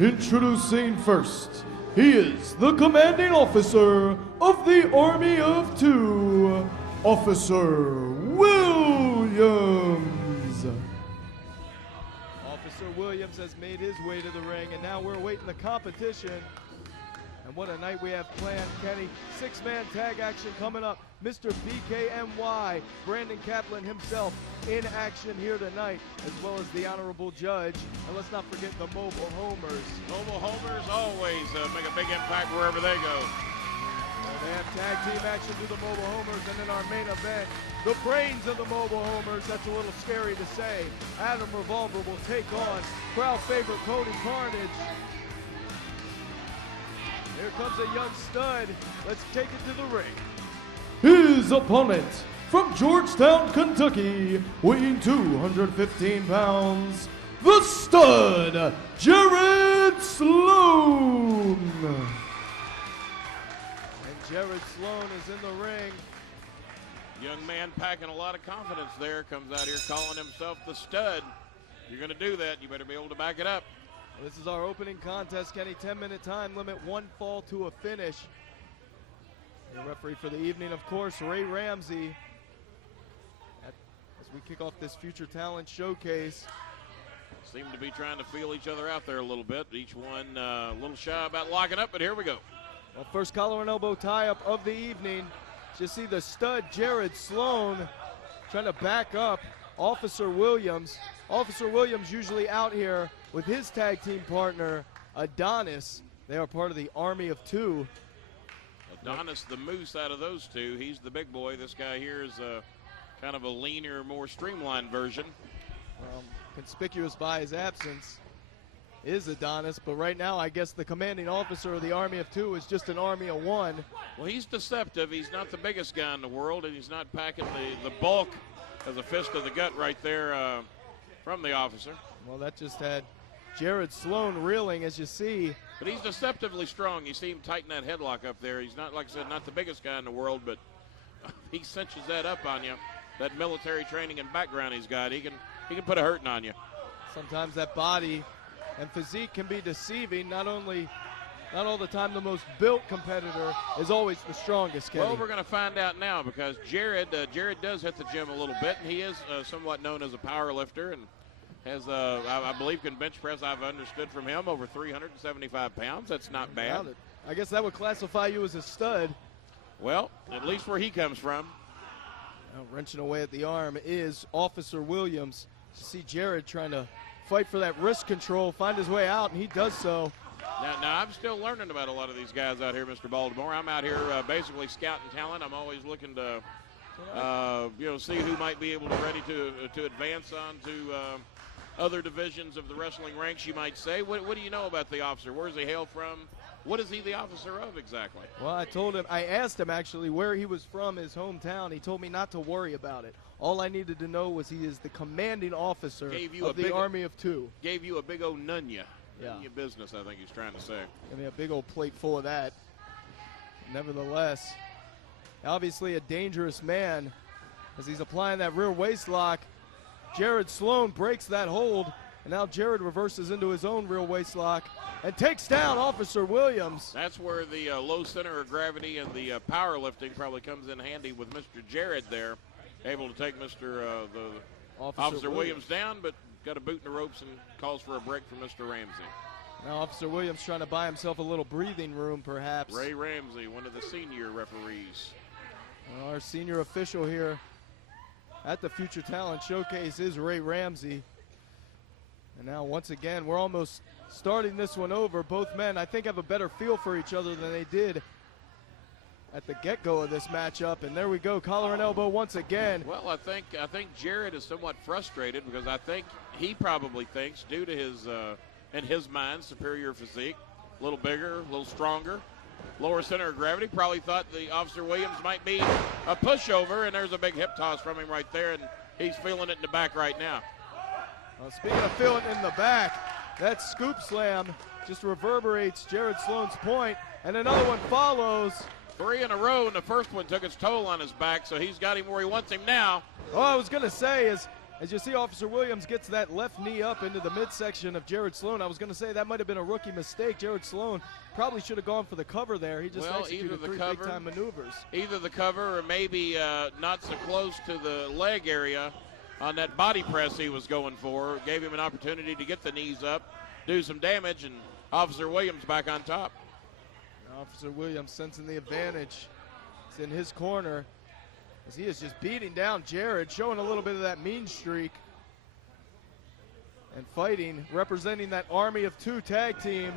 Introducing first, he is the commanding officer of the Army of Two, Officer Williams. Officer Williams has made his way to the ring, and now we're awaiting the competition. And what a night we have planned, Kenny. Six-man tag action coming up. Mr. BKMY, Brandon Kaplan himself, in action here tonight, as well as the honorable judge. And let's not forget the Mobile Homers. Mobile Homers always make a big impact wherever they go. They have tag team action through the Mobile Homers, and in our main event, the brains of the Mobile Homers. That's a little scary to say. Adam Revolver will take on crowd favorite Cody Carnage. Here comes a young stud. Let's take it to the ring. His opponent from Georgetown, Kentucky, weighing 215 pounds, the stud, Jared Sloan. And Jared Sloan is in the ring. Young man packing a lot of confidence there. Comes out here calling himself the stud. If you're going to do that, you better be able to back it up. This is our opening contest, Kenny. 10-minute time limit, one fall to a finish. The referee for the evening, of course, Ray Ramsey. As we kick off this Future Talent Showcase. Seem to be trying to feel each other out there a little bit. Each one a little shy about locking up, but here we go. Well, first collar and elbow tie-up of the evening. Just see the stud, Jared Sloan, trying to back up Officer Williams. Officer Williams usually out here with his tag team partner, Adonis. They are part of the Army of Two. Adonis, the moose out of those two. He's the big boy. This guy here is kind of a leaner, more streamlined version. Conspicuous by his absence is Adonis, but right now I guess the commanding officer of the Army of Two is just an Army of One. Well, he's deceptive. He's not the biggest guy in the world, and he's not packing the bulk as a fist of the gut right there from the officer. Well, that just had Jared Sloan reeling, as you see. But he's deceptively strong. You see him tighten that headlock up there. He's not, like I said, not the biggest guy in the world, but he cinches that up on you. That military training and background he's got, he can put a hurting on you. Sometimes that body and physique can be deceiving. Not all the time the most built competitor is always the strongest, Kenny. Well, we're going to find out now, because Jared does hit the gym a little bit, and he is somewhat known as a power lifter, and has, I believe, can bench press, I've understood from him, over 375 pounds. That's not bad. I guess that would classify you as a stud. Well, at least where he comes from. Now, wrenching away at the arm is Officer Williams. You see Jared trying to fight for that wrist control, find his way out, and he does so. Now I'm still learning about a lot of these guys out here, Mr. Baltimore. I'm out here basically scouting talent. I'm always looking to, see who might be able to ready to advance on to other divisions of the wrestling ranks, you might say. What do you know about the officer? Where does he hail from? What is he the officer of exactly? Well, I asked him actually where he was from, his hometown. He told me not to worry about it. All I needed to know was he is the commanding officer of the Army of Two. Gave you a big old nunya. Yeah. Nunya business, I think he's trying to say. Give me a big old plate full of that. Nevertheless, obviously a dangerous man as he's applying that rear waist lock. Jared Sloan breaks that hold, and now Jared reverses into his own rear waist lock and takes down Officer Williams. That's where the low center of gravity and the powerlifting probably comes in handy with Mr. Jared there, able to take Mr. Officer Williams down, but got a boot in the ropes and calls for a break from Mr. Ramsey. Now Officer Williams trying to buy himself a little breathing room, perhaps. Ray Ramsey, one of the senior referees. Our senior official here at the Future Talent Showcase is Ray Ramsey. And now once again, we're almost starting this one over. Both men, I think, have a better feel for each other than they did at the get-go of this matchup. And there we go, collar and elbow once again. Well, I think Jared is somewhat frustrated, because I think he probably thinks, due to his, in his mind, superior physique, a little bigger, a little stronger, lower center of gravity, probably thought the Officer Williams might be a pushover, and there's a big hip toss from him right there, and he's feeling it in the back right now. Well, speaking of feeling it in the back, that scoop slam just reverberates Jared Sloan's point, and another one follows. 3 in a row, and the first one took its toll on his back, so he's got him where he wants him now. All I was going to say is As you see, Officer Williams gets that left knee up into the midsection of Jared Sloan. I was going to say that might have been a rookie mistake. Jared Sloan probably should have gone for the cover there. He just executed three big-time maneuvers. Either the cover or maybe not so close to the leg area on that body press he was going for. Gave him an opportunity to get the knees up, do some damage, and Officer Williams back on top. Officer Williams sensing the advantage. It's in his corner as he is just beating down Jared, showing a little bit of that mean streak. And fighting, representing that Army of Two tag team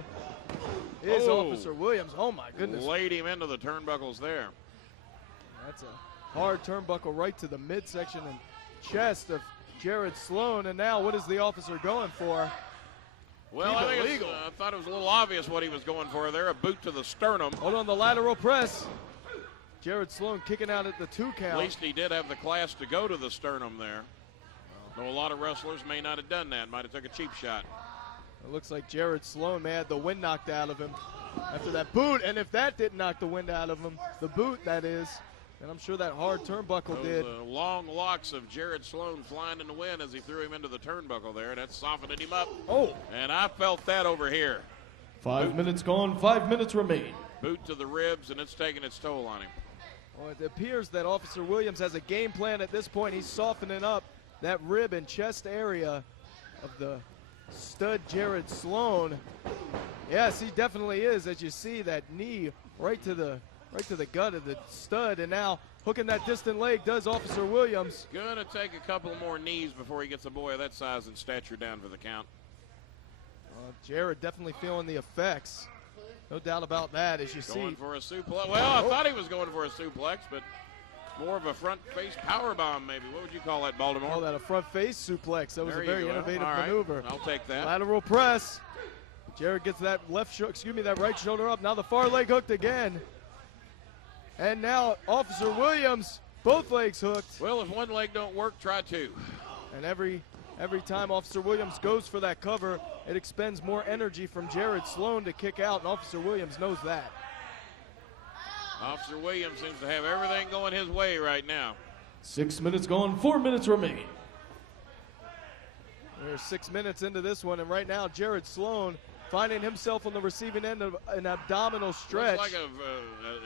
is Officer Williams. Oh my goodness. Laid him into the turnbuckles there. That's a hard turnbuckle right to the midsection and chest of Jared Sloan. And now what is the officer going for? Well, I thought it was a little obvious what he was going for there, a boot to the sternum. Hold on, the lateral press. Jared Sloan kicking out at the 2 count. At least he did have the class to go to the sternum there. Though a lot of wrestlers may not have done that, might have took a cheap shot. It looks like Jared Sloan may have the wind knocked out of him after that boot, and if that didn't knock the wind out of him, the boot that is, and I'm sure that hard turnbuckle did. Long locks of Jared Sloan flying in the wind as he threw him into the turnbuckle there. That softened him up. Oh. And I felt that over here. 5 minutes gone, 5 minutes remain. Boot to the ribs, and it's taking its toll on him. Well, it appears that Officer Williams has a game plan at this point. He's softening up that rib and chest area of the stud Jared Sloan. Yes, he definitely is, as you see that knee right to the gut of the stud, and now hooking that distant leg does Officer Williams. Gonna take a couple more knees before he gets a boy of that size and stature down for the count. Jared definitely feeling the effects. No doubt about that, as you see. Going for a suplex. Well, I thought he was going for a suplex, but more of a front face power bomb, maybe. What would you call that, Baltimore? Call that a front face suplex. That was a very innovative maneuver. I'll take that. Lateral press. Jared gets that that right shoulder up. Now the far leg hooked again. And now Officer Williams, both legs hooked. Well, if one leg don't work, try two. And every time Officer Williams goes for that cover, it expends more energy from Jared Sloan to kick out, and Officer Williams knows that. Officer Williams seems to have everything going his way right now. 6 minutes gone, 4 minutes remain. We're 6 minutes into this one, and right now Jared Sloan finding himself on the receiving end of an abdominal stretch. Looks like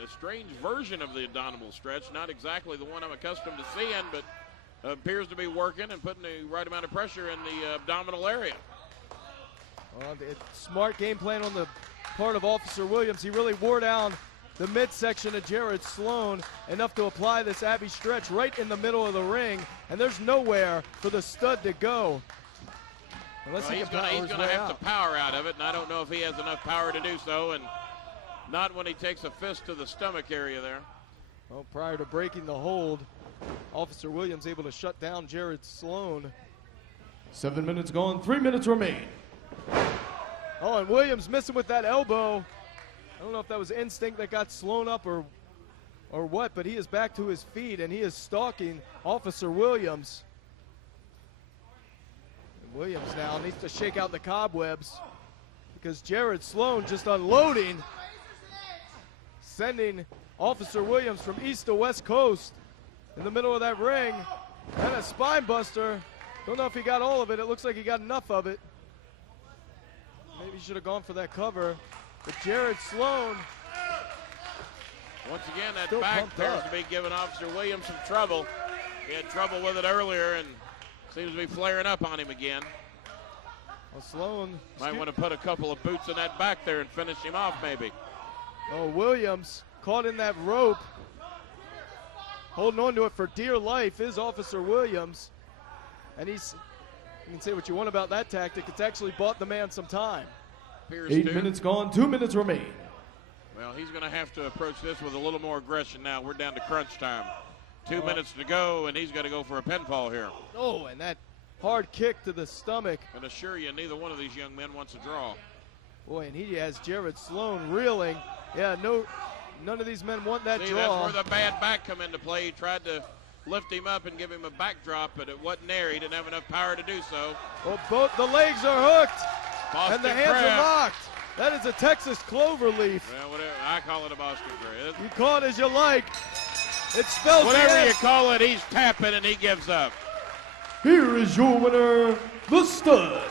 a strange version of the abdominal stretch. Not exactly the one I'm accustomed to seeing, but appears to be working and putting the right amount of pressure in the abdominal area. Well, smart game plan on the part of Officer Williams. He really wore down the midsection of Jared Sloan enough to apply this Abbey stretch right in the middle of the ring, and there's nowhere for the stud to go. Unless he's going to have to power out of it, and I don't know if he has enough power to do so, and not when he takes a fist to the stomach area there. Well, prior to breaking the hold, Officer Williams able to shut down Jared Sloan. 7 minutes gone, 3 minutes remain. Oh, and Williams missing with that elbow. I don't know if that was instinct that got Sloan up or what, but he is back to his feet, and he is stalking Officer Williams. And Williams now needs to shake out the cobwebs because Jared Sloan just unloading, sending Officer Williams from east to west coast in the middle of that ring. And a spine buster. Don't know if he got all of it. It looks like he got enough of it. Maybe he should have gone for that cover. But Jared Sloan. Once again, that back appears to be giving Officer Williams some trouble. He had trouble with it earlier and seems to be flaring up on him again. Well, Sloan might want to put a couple of boots in that back there and finish him off maybe. Oh, Williams caught in that rope. Holding on to it for dear life is Officer Williams. And you can say what you want about that tactic. It's actually bought the man some time. 8 minutes gone, 2 minutes remain. Well, he's going to have to approach this with a little more aggression now. We're down to crunch time. 2 minutes to go, and he's got to go for a pinfall here. Oh, and that hard kick to the stomach. I can assure you, neither one of these young men wants a draw. Boy, and he has Jared Sloan reeling. Yeah, none of these men want that draw. That's where the bad back come into play. He tried to lift him up and give him a backdrop, but it wasn't there. He didn't have enough power to do so. Well, both the legs are hooked, Boston and the hands crab. are locked. That is a Texas clover leaf. Well, whatever. I call it a Boston crab. You call it as you like. It spells whatever you call it, he's tapping and he gives up. here is your winner, the stud,